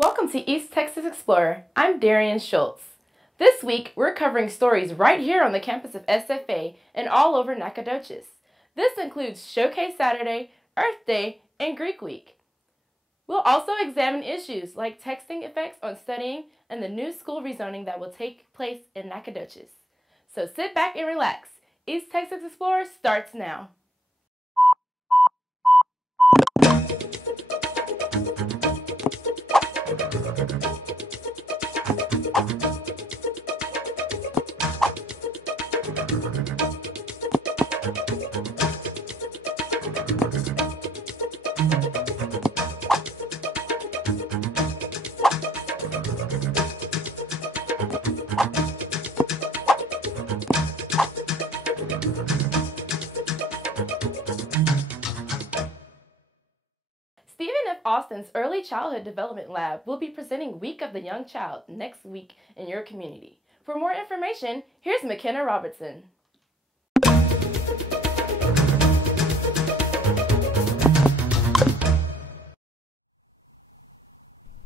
Welcome to East Texas Explorer. I'm Darian Schultz. This week, we're covering stories right here on the campus of SFA and all over Nacogdoches. This includes Showcase Saturday, Earth Day, and Greek Week. We'll also examine issues like texting effects on studying and the new school rezoning that will take place in Nacogdoches. So sit back and relax. East Texas Explorer starts now. Stephen F. Austin's Early Childhood Development Lab will be presenting Week of the Young Child next week in your community. For more information, here's McKenna Robertson.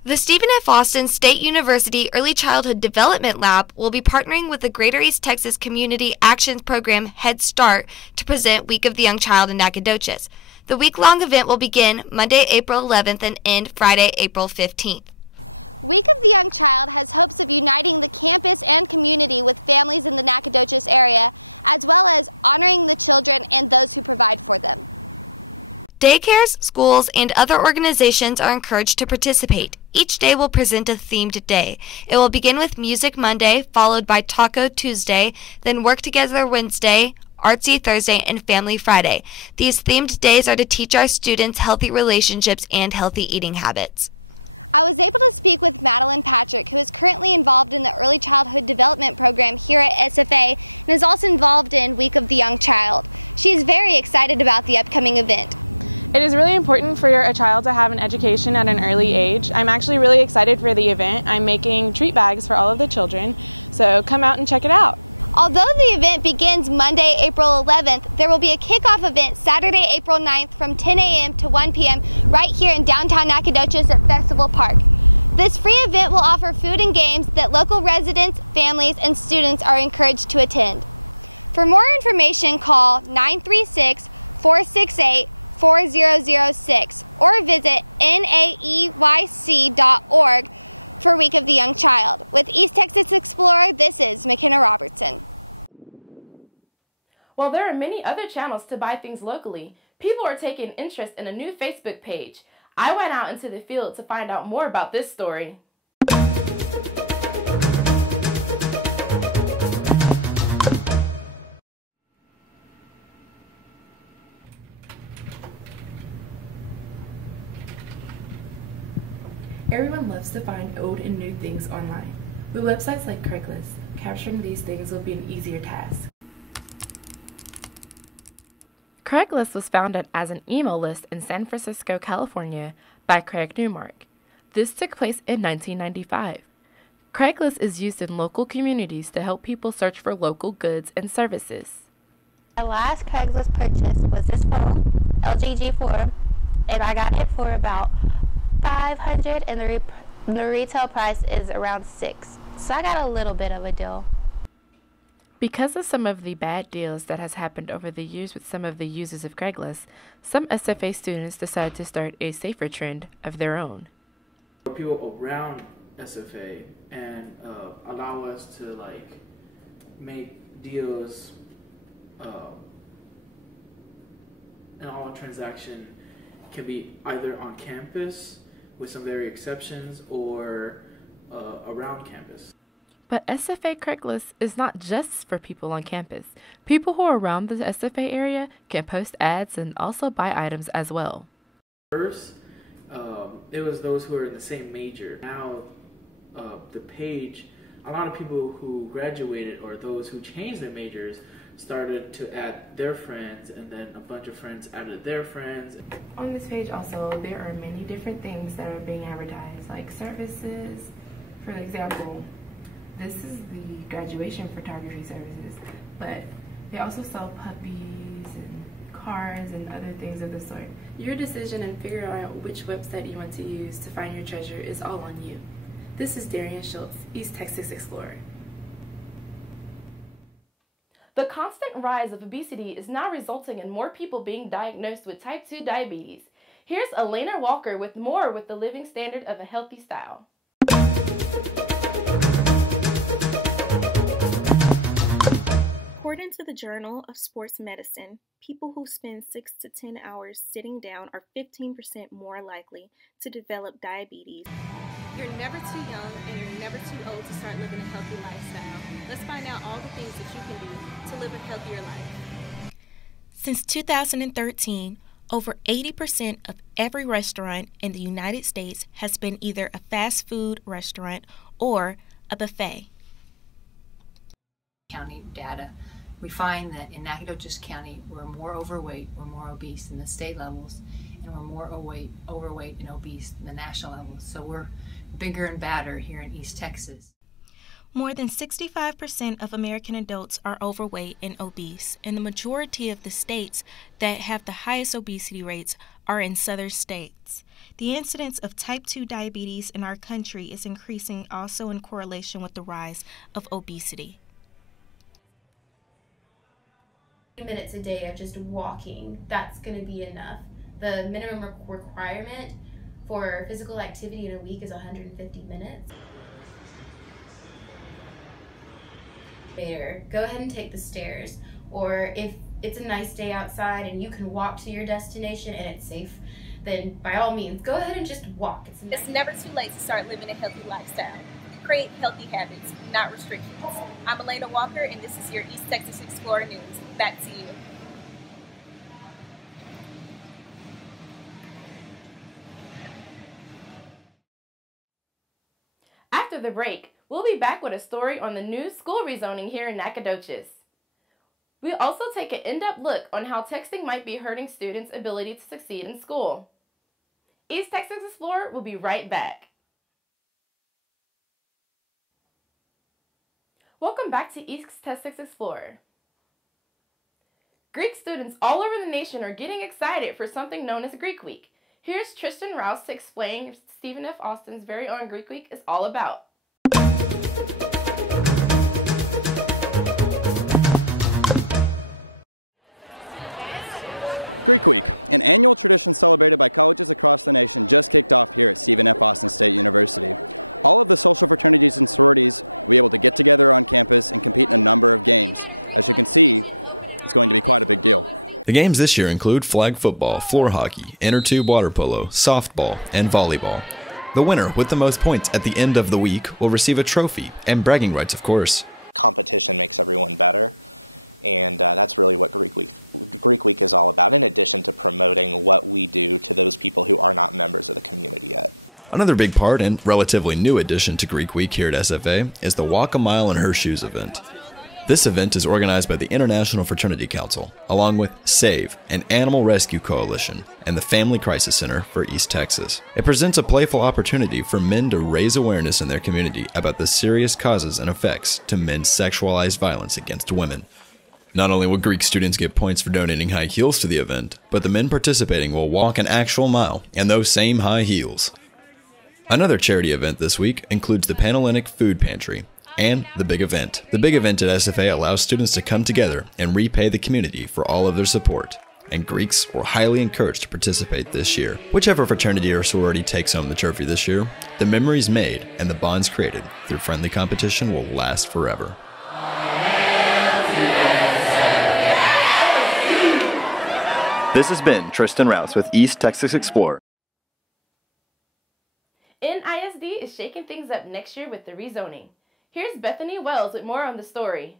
The Stephen F. Austin State University Early Childhood Development Lab will be partnering with the Greater East Texas Community Actions Program Head Start to present Week of the Young Child in Nacogdoches. The week-long event will begin Monday, April 11th and end Friday, April 15th. Week of the Young Child has hopes of uniting the campus and community with families in the Nacogdoches area, as well as honoring the children and those who provide for them. Daycares, schools, and other organizations are encouraged to participate. Each day will present a themed day. It will begin with Music Monday, followed by Taco Tuesday, then Work Together Wednesday, Artsy Thursday, and Family Friday. These themed days are to teach our students healthy relationships and healthy eating habits. I was able to speak with Madeline Patrick, who is currently involved in the Early Childhood Development Program here at SFA and is also involved in Week of the Young Child. She is very excited about the upcoming event. It is really important for a child to have an education at an early age. I'm actually really excited for the event. I'm making treat bags for all of the children, so come out and check it out. Although the event begins Monday, April 11th, there will be a kickoff event Saturday, April 9th from 10 a.m. to 1 p.m. right here in downtown Nacogdoches at Festival Park. This free event will offer food and games that local residents, families, and students are encouraged to attend. For more information, call 936-468-4006 or visit naeyc.org for Week of the Young Child. With East Texas Explorer, this is McKenna Robertson. While there are many other channels to buy things locally, people are taking interest in a new Facebook page. I went out into the field to find out more about this story. Everyone loves to find old and new things online. Through websites like Craigslist, capturing these things will be an easier task. Craigslist was founded as an email list in San Francisco, California by Craig Newmark. This took place in 1995. Craigslist is used in local communities to help people search for local goods and services. My last Craigslist purchase was this phone, LG G4, and I got it for about $500, and the retail price is around $6. So I got a little bit of a deal. Because of some of the bad deals that has happened over the years with some of the users of Craigslist, some SFA students decided to start a safer trend of their own. People around SFA and allow us to make deals, and all transaction can be either on campus with some very exceptions or around campus. But SFA Craigslist is not just for people on campus. People who are around the SFA area can post ads and also buy items as well. First, it was those who are in the same major. Now, the page, a lot of people who graduated or those who changed their majors started to add their friends, and then a bunch of friends added their friends. On this page also, there are many different things that are being advertised, like services. For example, this is the graduation photography services, but they also sell puppies and cars and other things of the sort. Your decision and figuring out which website you want to use to find your treasure is all on you. This is Darian Schultz, East Texas Explorer. The constant rise of obesity is now resulting in more people being diagnosed with type 2 diabetes. Here's Elena Walker with more with the living standard of a healthy style. According to the Journal of Sports Medicine, people who spend 6 to 10 hours sitting down are 15% more likely to develop diabetes. You're never too young and you're never too old to start living a healthy lifestyle. Let's find out all the things that you can do to live a healthier life. Since 2013, over 80% of every restaurant in the United States has been either a fast food restaurant or a buffet. County data, we find that in Nacogdoches County, we're more overweight, we're more obese than the state levels, and we're more overweight and obese than the national levels. So we're bigger and badder here in East Texas. More than 65% of American adults are overweight and obese, and the majority of the states that have the highest obesity rates are in southern states. The incidence of type 2 diabetes in our country is increasing also in correlation with the rise of obesity. Minutes a day of just walking, that's going to be enough. The minimum requirement for physical activity in a week is 150 minutes. Go ahead and take the stairs, or if it's a nice day outside and you can walk to your destination and it's safe, then by all means go ahead and just walk. It's never too late to start living a healthy lifestyle. Create healthy habits, not restrictions. I'm Elena Walker, and this is your East Texas Explorer News. Back to you. After the break, we'll be back with a story on the new school rezoning here in Nacogdoches. We'll also take an in-depth look on how texting might be hurting students' ability to succeed in school. East Texas Explorer will be right back. Welcome back to East Texas Explorer. Greek students all over the nation are getting excited for something known as Greek Week. Here's Tristan Rouse to explain what Stephen F. Austin's very own Greek Week is all about. Greek Week, an annual tradition celebrated by colleges across the nation, just kicked off here at Stephen F. Austin State University. All of the social fraternities and sororities will be able to get together on campus and compete in a number of games. As you can see, it's going to be quite a big deal. The games this year include flag football, floor hockey, inner tube water polo, softball, and volleyball. The winner with the most points at the end of the week will receive a trophy and bragging rights, of course. Competition makes everyone better, and that's really what Greek Week is all about, in addition to promoting what we do to those people who are not members of the community yet. Another big part and relatively new addition to Greek Week here at SFA is the Walk a Mile in Her Shoes event. This event is organized by the International Fraternity Council, along with SAVE, an animal rescue coalition, and the Family Crisis Center for East Texas. It presents a playful opportunity for men to raise awareness in their community about the serious causes and effects to men's sexualized violence against women. Not only will Greek students get points for donating high heels to the event, but the men participating will walk an actual mile in those same high heels. Another charity event this week includes the Panhellenic Food Pantry and the Big Event. The Big Event at SFA allows students to come together and repay the community for all of their support, and Greeks were highly encouraged to participate this year. Whichever fraternity or sorority takes home the trophy this year, the memories made and the bonds created through friendly competition will last forever. This has been Tristan Rouse with East Texas Explorer. NISD is shaking things up next year with the rezoning. Here's Bethany Wells with more on the story.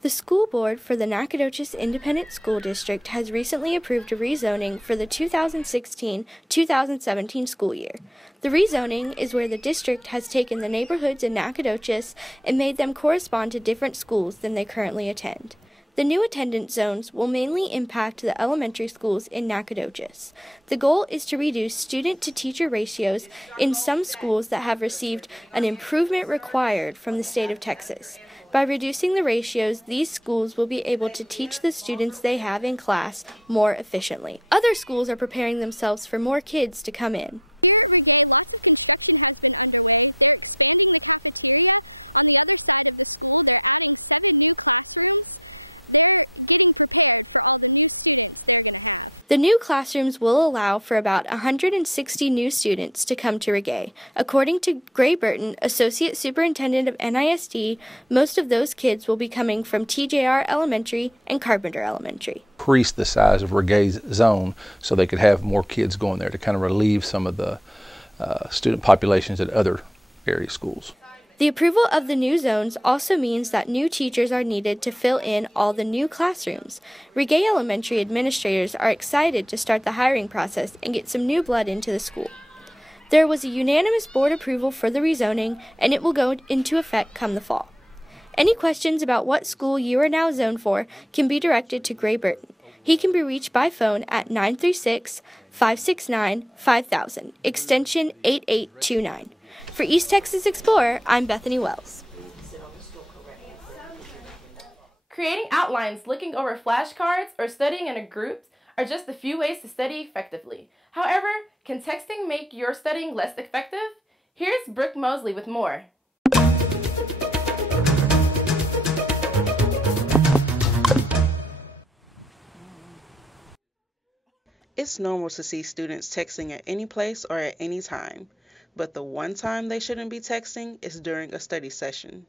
The school board for the Nacogdoches Independent School District has recently approved a rezoning for the 2016-2017 school year. The rezoning is where the district has taken the neighborhoods in Nacogdoches and made them correspond to different schools than they currently attend. The new attendance zones will mainly impact the elementary schools in Nacogdoches. The goal is to reduce student-to-teacher ratios in some schools that have received an improvement required from the state of Texas. By reducing the ratios, these schools will be able to teach the students they have in class more efficiently. Other schools are preparing themselves for more kids to come in. Here at Regay, lots of construction has been underway. They're expanding the cafeteria. On the other side of the school, they're adding 7 new classrooms. They're getting prepared for all the new students they're going to have. The new classrooms will allow for about 160 new students to come to Regay. According to Gray Burton, Associate Superintendent of NISD, most of those kids will be coming from TJR Elementary and Carpenter Elementary. Increase the size of Regay's zone so they could have more kids going there to kind of relieve some of the student populations at other area schools. The approval of the new zones also means that new teachers are needed to fill in all the new classrooms. Regay Elementary administrators are excited to start the hiring process and get some new blood into the school. There was a unanimous board approval for the rezoning, and it will go into effect come the fall. Any questions about what school you are now zoned for can be directed to Gray Burton. He can be reached by phone at 936-569-5000, extension 8829. For East Texas Explorer, I'm Bethany Wells. Creating outlines, looking over flashcards, or studying in a group are just a few ways to study effectively. However, can texting make your studying less effective? Here's Brooke Mosley with more. It's normal to see students texting at any place or at any time. But the one time they shouldn't be texting is during a study session.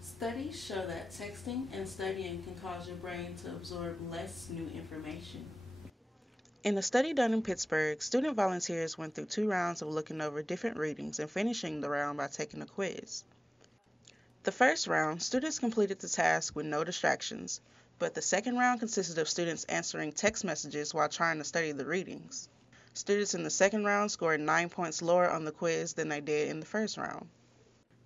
Studies show that texting and studying can cause your brain to absorb less new information. In a study done in Pittsburgh, student volunteers went through 2 rounds of looking over different readings and finishing the round by taking a quiz. The first round, students completed the task with no distractions, but the second round consisted of students answering text messages while trying to study the readings. Students in the second round scored 9 points lower on the quiz than they did in the first round.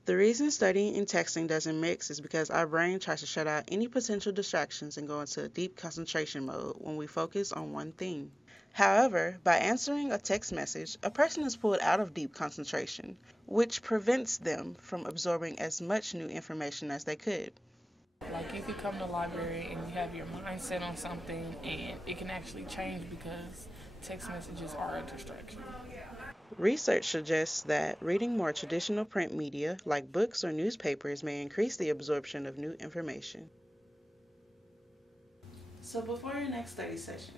The reason studying and texting doesn't mix is because our brain tries to shut out any potential distractions and go into a deep concentration mode when we focus on one thing. However, by answering a text message, a person is pulled out of deep concentration, which prevents them from absorbing as much new information as they could. Like, you could come to the library and you have your mindset on something, and it can actually change because text messages are a distraction. Research suggests that reading more traditional print media, like books or newspapers, may increase the absorption of new information. So before your next study session,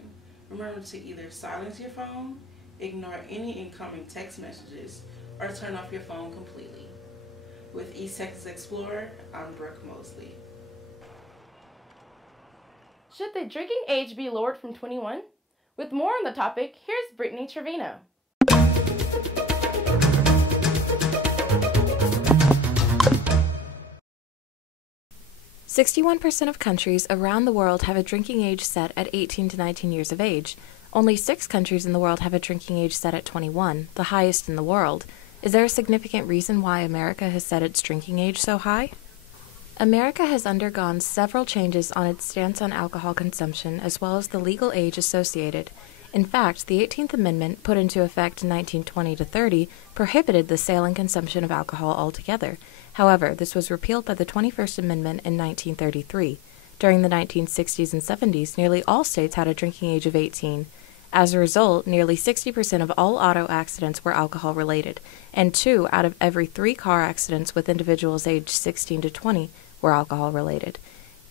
remember to either silence your phone, ignore any incoming text messages, or turn off your phone completely. With East Texas Explorer, I'm Brooke Mosley. Should the drinking age be lowered from 21? With more on the topic, here's Brittany Trevino. 61% of countries around the world have a drinking age set at 18 to 19 years of age. Only 6 countries in the world have a drinking age set at 21, the highest in the world. Is there a significant reason why America has set its drinking age so high? America has undergone several changes on its stance on alcohol consumption as well as the legal age associated. In fact, the 18th Amendment, put into effect in 1920-30, prohibited the sale and consumption of alcohol altogether. However, this was repealed by the 21st Amendment in 1933. During the 1960s and 70s, nearly all states had a drinking age of 18. As a result, nearly 60% of all auto accidents were alcohol-related, and 2 out of every 3 car accidents with individuals aged 16 to 20 were alcohol-related.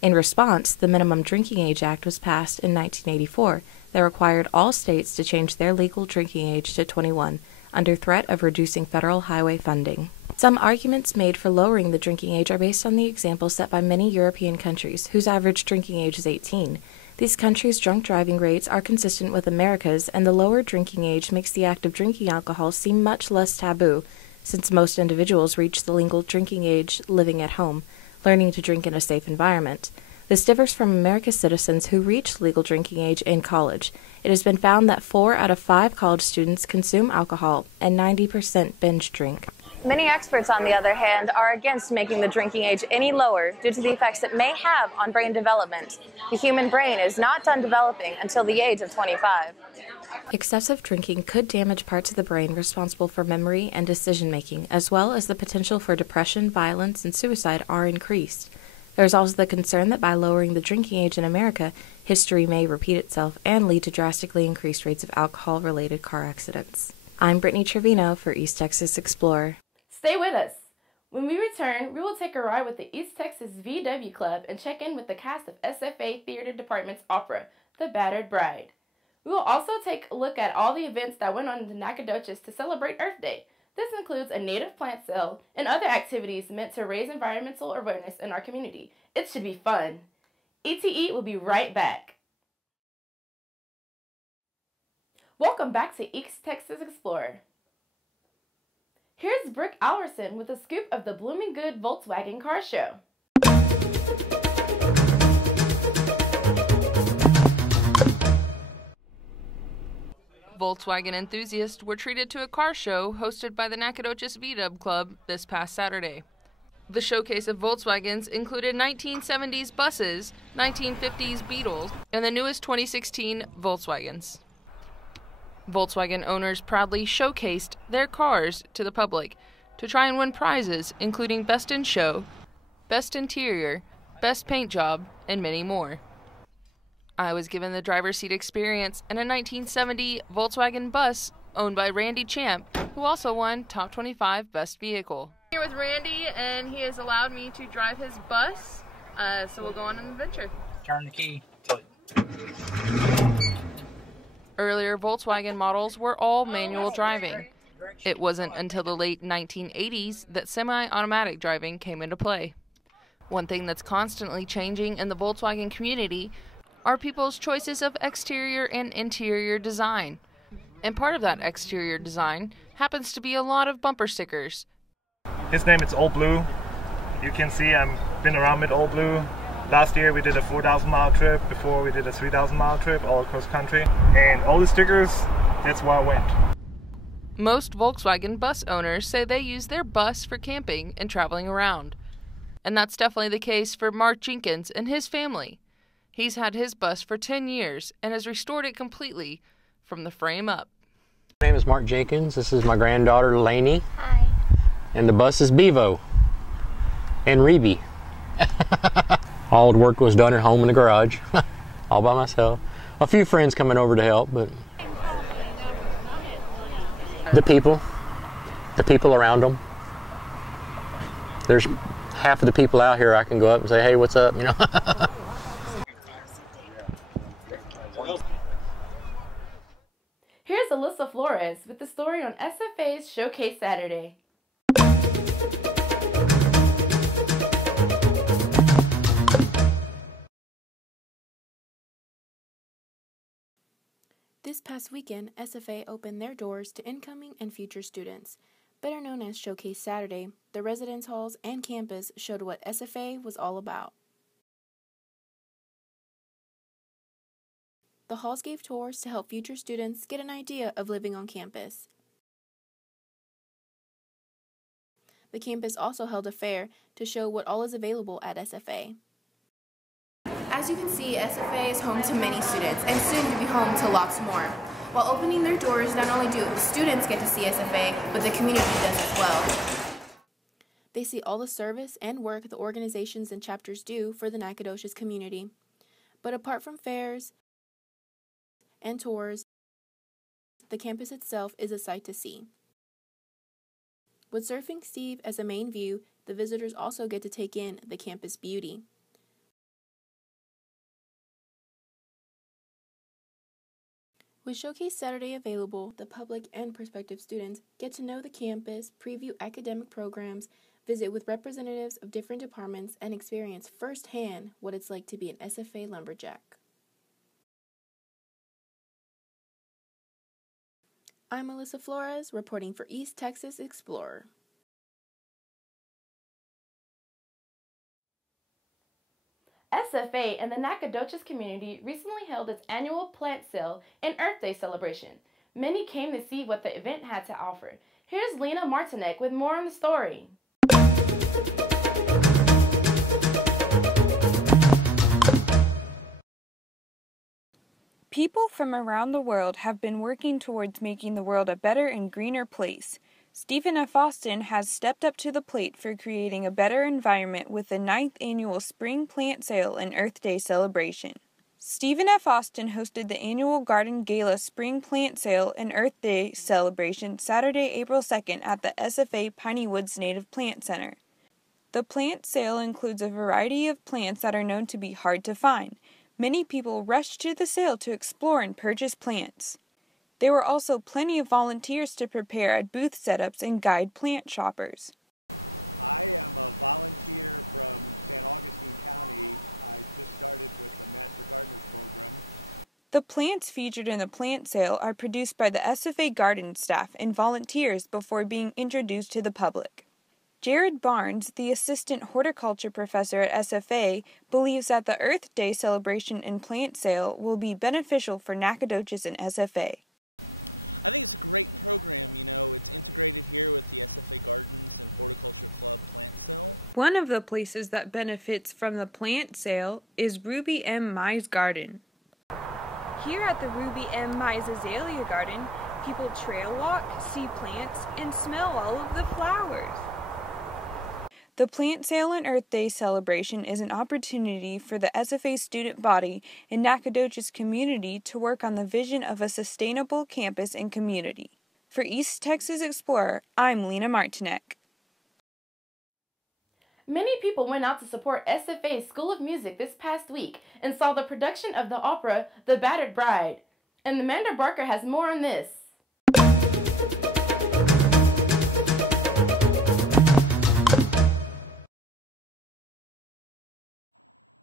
In response, the Minimum Drinking Age Act was passed in 1984 that required all states to change their legal drinking age to 21, under threat of reducing federal highway funding. Some arguments made for lowering the drinking age are based on the example set by many European countries, whose average drinking age is 18. These countries' drunk driving rates are consistent with America's, and the lower drinking age makes the act of drinking alcohol seem much less taboo, since most individuals reach the legal drinking age living at home, learning to drink in a safe environment. This differs from America's citizens who reach legal drinking age in college. It has been found that 4 out of 5 college students consume alcohol and 90% binge drink. Many experts, on the other hand, are against making the drinking age any lower due to the effects it may have on brain development. The human brain is not done developing until the age of 25. Excessive drinking could damage parts of the brain responsible for memory and decision-making, as well as the potential for depression, violence, and suicide are increased. There is also the concern that by lowering the drinking age in America, history may repeat itself and lead to drastically increased rates of alcohol-related car accidents. I'm Brittany Trevino for East Texas Explorer. Stay with us. When we return, we will take a ride with the East Texas VW Club and check in with the cast of SFA Theater Department's opera, The Battered Bride. We will also take a look at all the events that went on in Nacogdoches to celebrate Earth Day. This includes a native plant sale and other activities meant to raise environmental awareness in our community. It should be fun. ETE will be right back. Welcome back to East Texas Explorer. Here's Brooke Alverson with a scoop of the Blooming Good Volkswagen Car Show. Volkswagen enthusiasts were treated to a car show hosted by the Nacogdoches VW Club this past Saturday. The showcase of Volkswagens included 1970s buses, 1950s Beetles, and the newest 2016 Volkswagens. Volkswagen owners proudly showcased their cars to the public to try and win prizes including Best in Show, Best Interior, Best Paint Job, and many more. I was given the driver's seat experience in a 1970 Volkswagen bus owned by Randy Champ, who also won Top 25 Best Vehicle. Here with Randy, and he has allowed me to drive his bus, so we'll go on an adventure. Turn the key. Earlier Volkswagen models were all manual driving. It wasn't until the late 1980s that semi-automatic driving came into play. One thing that's constantly changing in the Volkswagen community are people's choices of exterior and interior design. And part of that exterior design happens to be a lot of bumper stickers. His name is Old Blue. You can see I've been around with Old Blue. Last year we did a 4,000 mile trip, before we did a 3,000 mile trip all across country. And all the stickers, that's where I went. Most Volkswagen bus owners say they use their bus for camping and traveling around. And that's definitely the case for Mark Jenkins and his family. He's had his bus for 10 years and has restored it completely from the frame up. My name is Mark Jenkins. This is my granddaughter Lainey. Hi. And the bus is Bevo and Reby. All the work was done at home in the garage, all by myself. A few friends coming over to help, but the people around them. There's half of the people out here I can go up and say, hey, what's up, you know. Here's Alyssa Flores with the story on SFA's Showcase Saturday. This past weekend, SFA opened their doors to incoming and future students. Better known as Showcase Saturday, the residence halls and campus showed what SFA was all about. The halls gave tours to help future students get an idea of living on campus. The campus also held a fair to show what all is available at SFA. As you can see, SFA is home to many students and soon to be home to lots more. While opening their doors, not only do the students get to see SFA, but the community does as well. They see all the service and work the organizations and chapters do for the Nacogdoches community. But apart from fairs and tours, the campus itself is a sight to see. With Surfing Steve as a main view, the visitors also get to take in the campus beauty. With Showcase Saturday available, the public and prospective students get to know the campus, preview academic programs, visit with representatives of different departments, and experience firsthand what it's like to be an SFA lumberjack. I'm Alyssa Flores, reporting for East Texas Explorer. SFA and the Nacogdoches community recently held its annual plant sale and Earth Day celebration. Many came to see what the event had to offer. Here's Lena Martinek with more on the story. People from around the world have been working towards making the world a better and greener place. Stephen F. Austin has stepped up to the plate for creating a better environment with the 9th annual Spring Plant Sale and Earth Day celebration. Stephen F. Austin hosted the annual Garden Gala Spring Plant Sale and Earth Day celebration Saturday, April 2nd at the SFA Piney Woods Native Plant Center. The plant sale includes a variety of plants that are known to be hard to find. Many people rushed to the sale to explore and purchase plants. There were also plenty of volunteers to prepare at booth setups and guide plant shoppers. I am a volunteer from San Augustine County. I just started with the Master Gardeners program. The plants featured in the plant sale are produced by the SFA garden staff and volunteers before being introduced to the public. Jared Barnes, the assistant horticulture professor at SFA, believes that the Earth Day celebration and plant sale will be beneficial for Nacogdoches and SFA. I think it's a great program, it's integrated here with the SFA Gardens and Horticulture Club plant sale. One of the places that benefits from the plant sale is Ruby M. Mize Garden. Here at the Ruby M. Mize Azalea Garden, people trail walk, see plants, and smell all of the flowers. The Plant Sale and Earth Day celebration is an opportunity for the SFA student body and Nacogdoches community to work on the vision of a sustainable campus and community. For East Texas Explorer, I'm Lena Martinek. Many people went out to support SFA School of Music this past week and saw the production of the opera The Battered Bride. And Amanda Barker has more on this.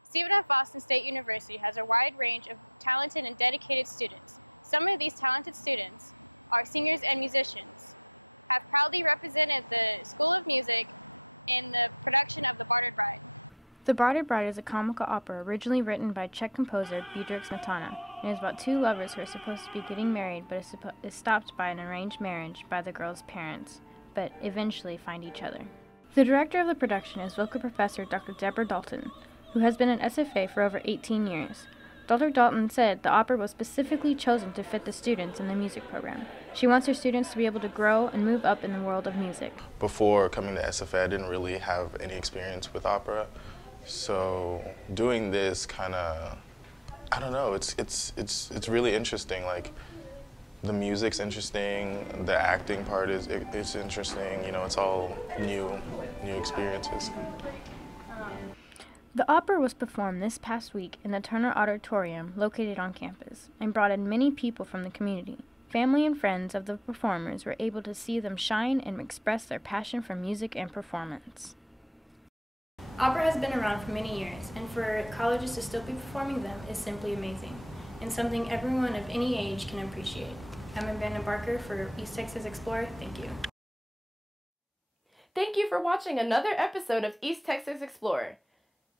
Stephen F. Austin State University has a wide range of talented and dedicated students. Some of these talented students are singers and musicians, have proudly represented the School of Music in the production of The Battered Bride. The Battered Bride is a comical opera originally written by Czech composer Bedřich Smetana. It is about two lovers who are supposed to be getting married but is stopped by an arranged marriage by the girl's parents, but eventually find each other. The director of the production is vocal professor Dr. Deborah Dalton, who has been an SFA for over 18 years. Dr. Dalton said the opera was specifically chosen to fit the students in the music program. She wants her students to be able to grow and move up in the world of music. Before coming to SFA, I didn't really have any experience with opera, so doing this kind of, I don't know, it's really interesting. Like, the music's interesting, the acting part is interesting. It's all new experiences. The opera was performed this past week in the Turner Auditorium located on campus and brought in many people from the community. Family and friends of the performers were able to see them shine and express their passion for music and performance. Opera has been around for many years, and for colleges to still be performing them is simply amazing, and something everyone of any age can appreciate. I'm Amanda Barker for East Texas Explorer. Thank you. Thank you for watching another episode of East Texas Explorer.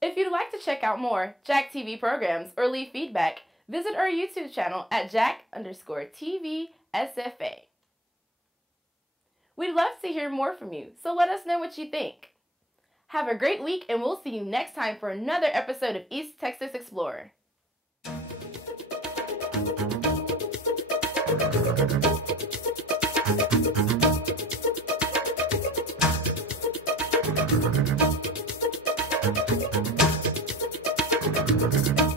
If you'd like to check out more Jack TV programs or leave feedback, visit our YouTube channel at Jack_TV SFA. We'd love to hear more from you, so let us know what you think. Have a great week, and we'll see you next time for another episode of East Texas Explorer. Thank you.